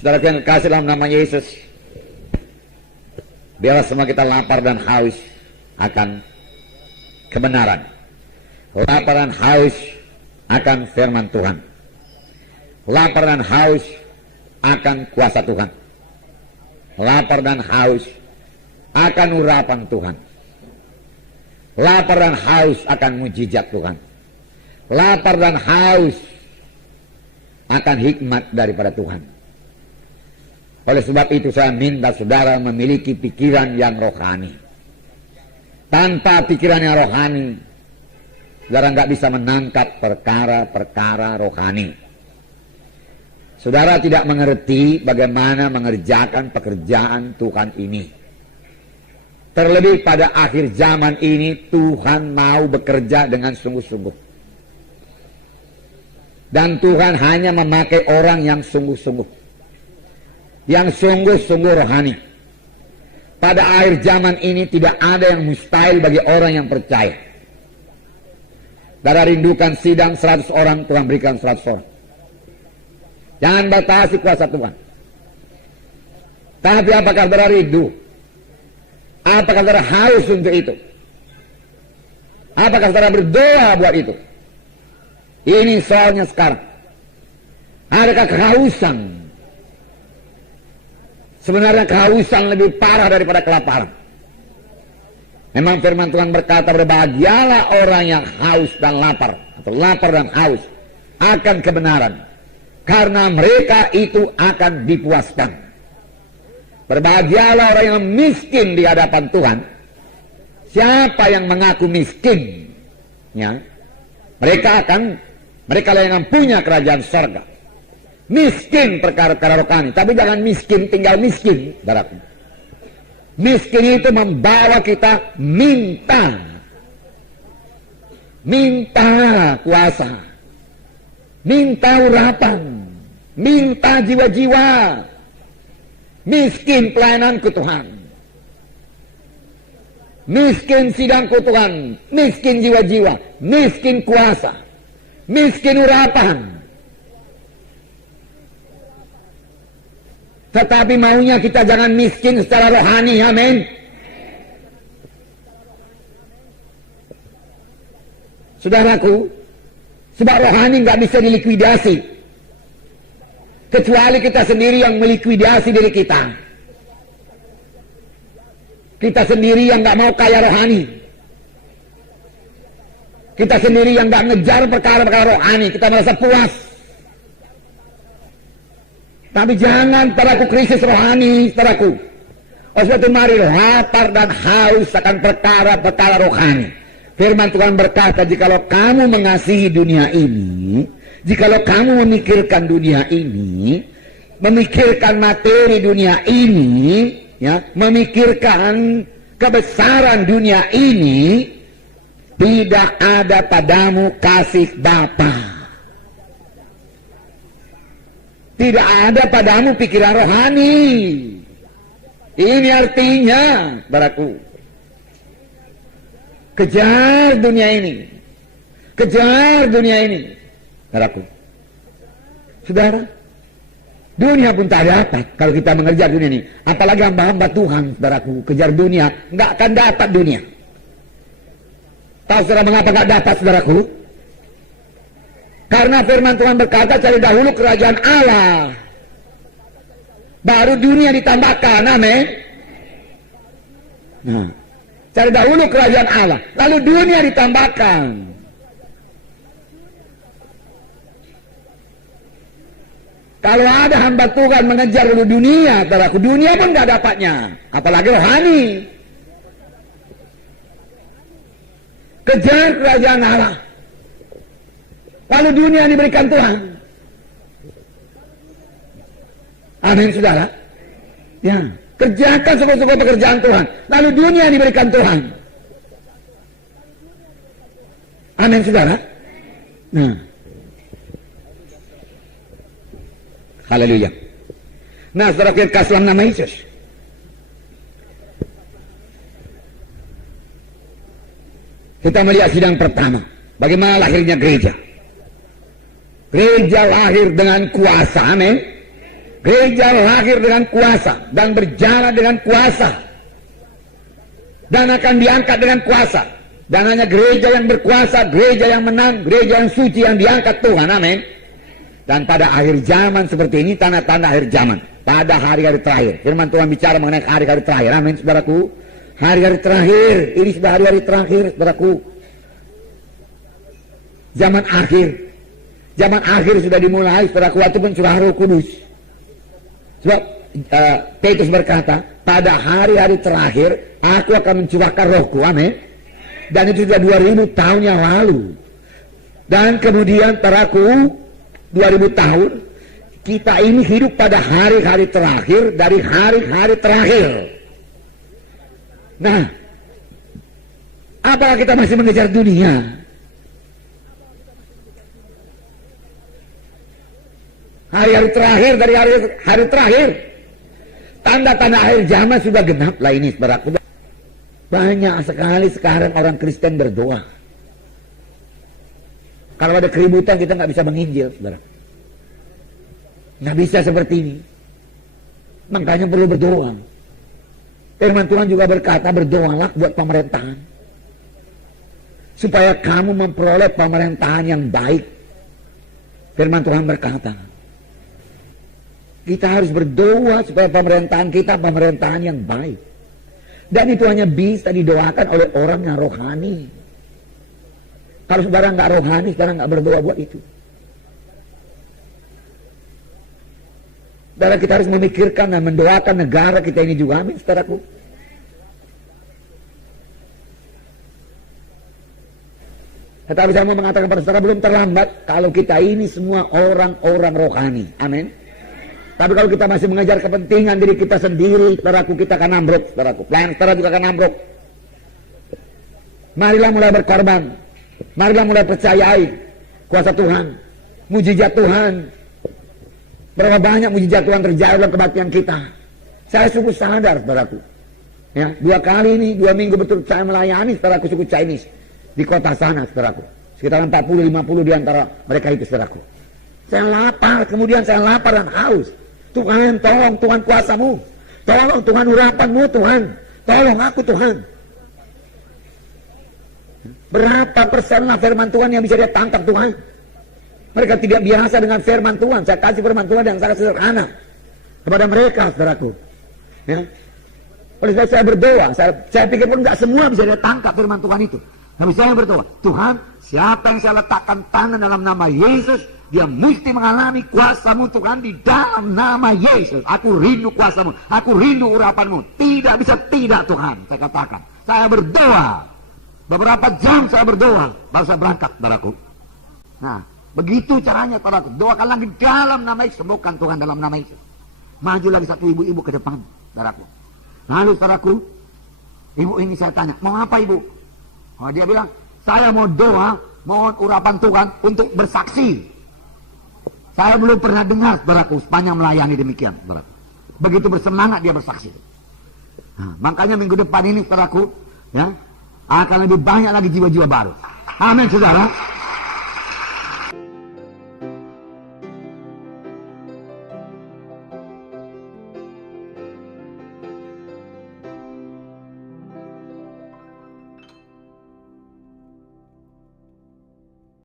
Saudara yang kekasih dalam nama Yesus, biarlah semua kita lapar dan haus akan kebenaran, lapar dan haus akan firman Tuhan, lapar dan haus akan kuasa Tuhan, lapar dan haus akan urapan Tuhan, lapar dan haus akan mujizat Tuhan, lapar dan haus akan hikmat daripada Tuhan. Oleh sebab itu saya minta saudara memiliki pikiran yang rohani. Tanpa pikiran yang rohani, saudara nggak bisa menangkap perkara-perkara rohani. Saudara tidak mengerti bagaimana mengerjakan pekerjaan Tuhan ini. Terlebih pada akhir zaman ini, Tuhan mau bekerja dengan sungguh-sungguh. Dan Tuhan hanya memakai orang yang sungguh-sungguh, yang sungguh-sungguh rohani. Pada akhir zaman ini tidak ada yang mustahil bagi orang yang percaya. Saudara rindukan sidang 100 orang, Tuhan berikan 100 orang. Jangan batasi kuasa Tuhan. Tapi apakah saudara rindu? Apakah saudara haus untuk itu? Apakah saudara berdoa buat itu? Ini soalnya sekarang. Adakah kehausan? Sebenarnya kehausan lebih parah daripada kelaparan. Memang firman Tuhan berkata, berbahagialah orang yang haus dan lapar, atau lapar dan haus akan kebenaran, karena mereka itu akan dipuaskan. Berbahagialah orang yang miskin di hadapan Tuhan. Siapa yang mengaku miskin, ya, mereka lah yang punya kerajaan surga. Miskin perkara-perkara rohani, tapi jangan miskin tinggal miskin, saudaraku. Miskin itu membawa kita minta kuasa, minta urapan, minta jiwa-jiwa. Miskin pelayananku Tuhan, miskin sidangku Tuhan, miskin jiwa-jiwa, miskin kuasa, miskin urapan. Tetapi maunya kita jangan miskin secara rohani, amin. Saudaraku, sebab rohani nggak bisa dilikuidasi, kecuali kita sendiri yang melikuidasi diri kita. Kita sendiri yang nggak mau kaya rohani. Kita sendiri yang nggak ngejar perkara-perkara rohani. Kita merasa puas. Tapi jangan saudaraku krisis rohani, saudaraku. Oleh sebab itu mari lapar dan haus akan perkara-perkara rohani. Firman Tuhan berkata, jikalau kamu mengasihi dunia ini, jikalau kamu memikirkan dunia ini, memikirkan materi dunia ini, ya, memikirkan kebesaran dunia ini, tidak ada padamu kasih Bapa. Tidak ada padamu pikiran rohani. Ini artinya, saudaraku, kejar dunia ini. Kejar dunia ini, saudaraku. Saudara, dunia pun tak dapat kalau kita mengejar dunia ini. Apalagi hamba-hamba Tuhan, saudaraku, kejar dunia, nggak akan dapat dunia. Tahu saudara mengapa nggak dapat, saudaraku? Karena firman Tuhan berkata, cari dahulu kerajaan Allah, baru dunia ditambahkan, amin. Nah, cari dahulu kerajaan Allah, lalu dunia ditambahkan. Kalau ada hamba Tuhan mengejar dulu dunia, saudaraku, dunia pun nggak dapatnya, apalagi rohani. Kejar kerajaan Allah, lalu dunia diberikan Tuhan. Amin, saudara. Ya, kerjakan sungguh-sungguh pekerjaan Tuhan, lalu dunia diberikan Tuhan. Amin, saudara. Nah, haleluya. Nah, saudara kita kasih dalam nama Yesus. Kita melihat sidang pertama, bagaimana lahirnya gereja. Gereja lahir dengan kuasa, amin. Gereja lahir dengan kuasa dan berjalan dengan kuasa dan akan diangkat dengan kuasa. Dan hanya gereja yang berkuasa, gereja yang menang, gereja yang suci yang diangkat Tuhan. Amin. Dan pada akhir zaman seperti ini, tanda-tanda akhir zaman, pada hari-hari terakhir, firman Tuhan bicara mengenai hari-hari terakhir. Amin, saudaraku. Hari-hari terakhir, ini sudah hari-hari terakhir, saudaraku. Zaman akhir sudah dimulai, saudaraku, waktu pencurahan Roh Kudus. Sebab Petrus berkata, pada hari-hari terakhir aku akan mencurahkan Rohku. Amin. Dan itu sudah 2000 tahun yang lalu. Dan kemudian saudaraku, 2000 tahun kita ini hidup pada hari-hari terakhir dari hari-hari terakhir. Nah, apakah kita masih mengejar dunia? Hari-hari terakhir dari hari terakhir, tanda-tanda akhir zaman sudah genap lah ini, saudaraku. Banyak sekali sekarang orang Kristen berdoa. Kalau ada keributan kita nggak bisa menginjil, saudara. Nggak bisa seperti ini. Makanya perlu berdoa. Firman Tuhan juga berkata, berdoalah buat pemerintahan, supaya kamu memperoleh pemerintahan yang baik. Firman Tuhan berkata, kita harus berdoa supaya pemerintahan kita pemerintahan yang baik. Dan itu hanya bisa didoakan oleh orang yang rohani. Kalau saudara nggak rohani, saudara nggak berdoa buat itu. Saudara, kita harus memikirkan dan mendoakan negara kita ini juga. Amin, saudaraku. Tetapi saya mau mengatakan pada saudara, belum terlambat kalau kita ini semua orang-orang rohani. Amin. Tapi kalau kita masih mengejar kepentingan diri kita sendiri, saudaraku, kita akan ambruk, saudaraku. Pelayan saudara juga akan ambruk. Marilah mulai berkorban. Marilah mulai percayai kuasa Tuhan, mujizat Tuhan. Berapa banyak mujizat Tuhan terjadi dalam kebaktian kita. Saya sungguh sadar, saudaraku. Ya, 2 kali ini, 2 minggu betul saya melayani saudaraku suku Chinese di kota sana, saudaraku. Sekitar 40-50 di antara mereka itu, saudaraku. Saya lapar, kemudian saya lapar dan haus. Tuhan, tolong Tuhan kuasamu. Tolong Tuhan urapanmu, Tuhan. Tolong aku, Tuhan. Berapa persen lah firman Tuhan yang bisa dia tangkap, Tuhan? Mereka tidak biasa dengan firman Tuhan. Saya kasih firman Tuhan yang sangat sederhana kepada mereka, saudaraku. Ya. Oleh sebab saya berdoa, saya pikir pun nggak semua bisa dia tangkap firman Tuhan itu. Tapi saya berdoa, Tuhan, siapa yang saya letakkan tangan dalam nama Yesus, dia mesti mengalami kuasa-Mu, Tuhan, di dalam nama Yesus. Aku rindu kuasa-Mu, aku rindu urapan-Mu. Tidak bisa tidak, Tuhan, saya katakan. Saya berdoa, beberapa jam saya berdoa, baru saya berangkat, saudaraku. Nah, begitu caranya, saudaraku. Doakan lagi dalam nama Yesus, sembuhkan Tuhan dalam nama Yesus. Maju lagi satu ibu-ibu ke depan, saudaraku. Lalu, saudaraku, ibu ini saya tanya, mau apa ibu? Oh, dia bilang, saya mau doa, mohon urapan Tuhan untuk bersaksi. Saya belum pernah dengar, saudaraku, sepanjang melayani demikian, saudaraku. Begitu bersemangat dia bersaksi. Nah, makanya minggu depan ini, saudaraku, ya, akan lebih banyak lagi jiwa-jiwa baru. Amin, saudara.